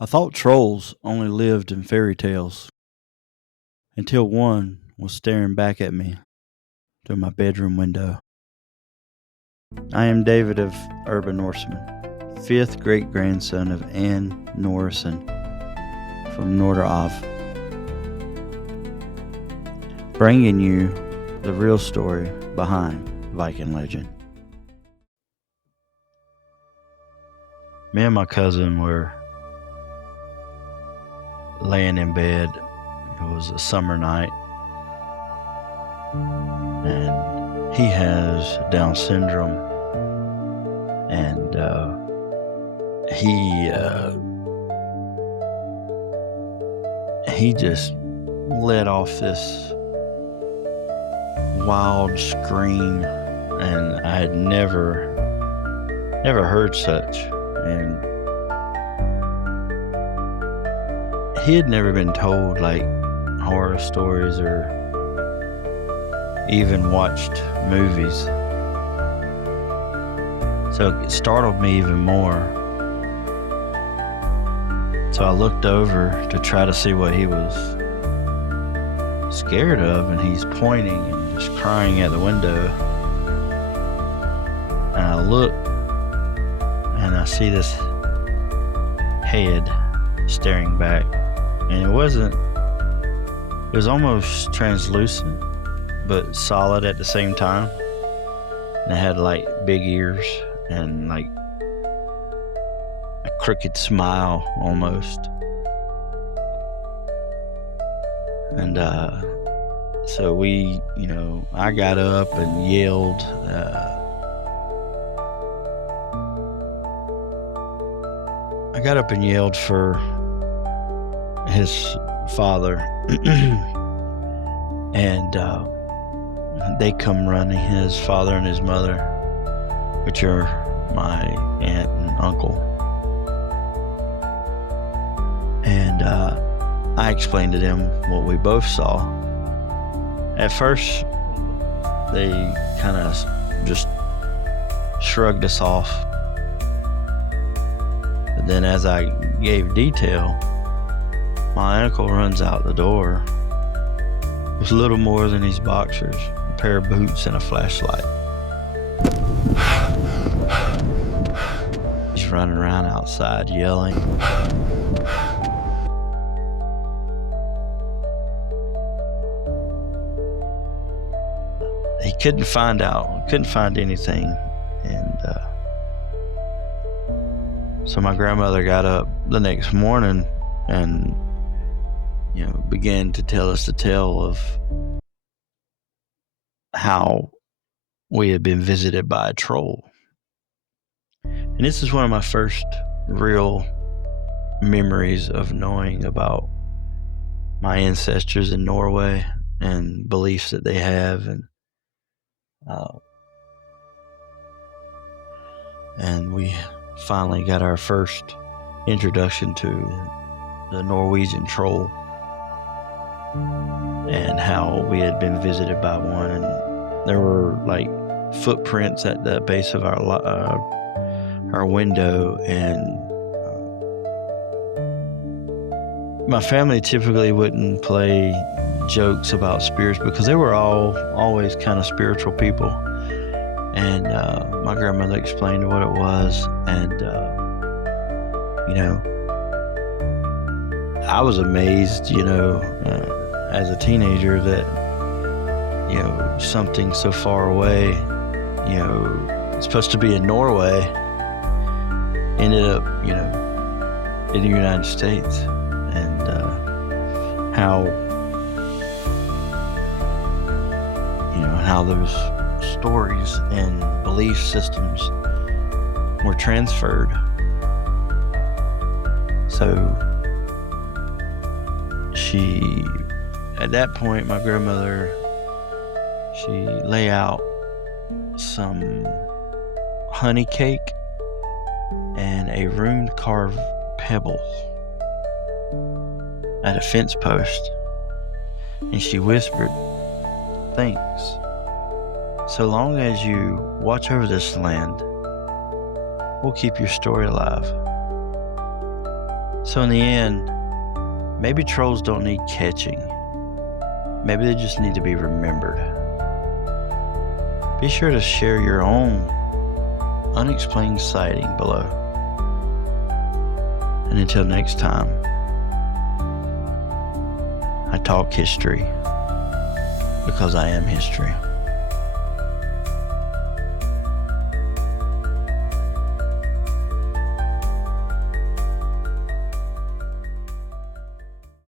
I thought trolls only lived in fairy tales until one was staring back at me through my bedroom window. I am David of Urban Norseman, fifth great grandson of Anne Norseman from Norderov, bringing you the real story behind Viking legend. Me and my cousin were laying in bed. It was a summer night, and he has Down syndrome, and he just let off this wild scream, and I had never heard such. And he had never been told like horror stories or even watched movies, so it startled me even more. So I looked over to try to see what he was scared of, and he's pointing and just crying at the window. And I look, and I see this head staring back, and it was almost translucent but solid at the same time, and it had like big ears and like a crooked smile almost. And so I got up and yelled. I got up and yelled for his father, and they come running, his father and his mother, which are my aunt and uncle. And I explained to them what we both saw. At first, they kind of just shrugged us off. But then as I gave detail, my uncle runs out the door with little more than his boxers, a pair of boots, and a flashlight. He's running around outside yelling. He couldn't find anything, and so my grandmother got up the next morning and began to tell us the tale of how we had been visited by a troll. And this is one of my first real memories of knowing about my ancestors in Norway and beliefs that they have, and we finally got our first introduction to the Norwegian Troll and how we had been visited by one, and there were like footprints at the base of our window. And my family typically wouldn't play jokes about spirits because they were always kind of spiritual people. And my grandmother explained what it was, and I was amazed, as a teenager, that something so far away, it's supposed to be in Norway, ended up, in the United States, and how those stories and belief systems were transferred. So at that point, my grandmother, she lay out some honey cake and a rune-carved pebble at a fence post, and she whispered, "Thanks. So long as you watch over this land, we'll keep your story alive." So in the end, maybe trolls don't need catching. Maybe they just need to be remembered. Be sure to share your own unexplained sighting below. And until next time, I talk history because I am history.